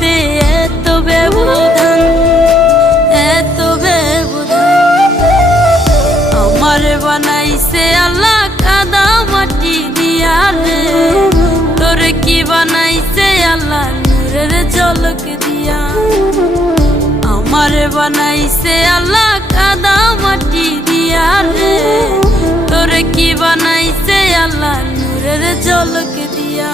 মাঝে এত ব্যবধান এত ব্যবধান। আমার বানাইছে আল্লাহ কাদা মাটি দিয়ালে তোর কি বানাইছে আল্লাহ নূরের ঝলক দিয়া। আমার বানাইছে আল্লাহ কাদা মাটি দিয়ালে তোর কি বানাইছে আল্লাহ নূরের ঝলক দিয়া।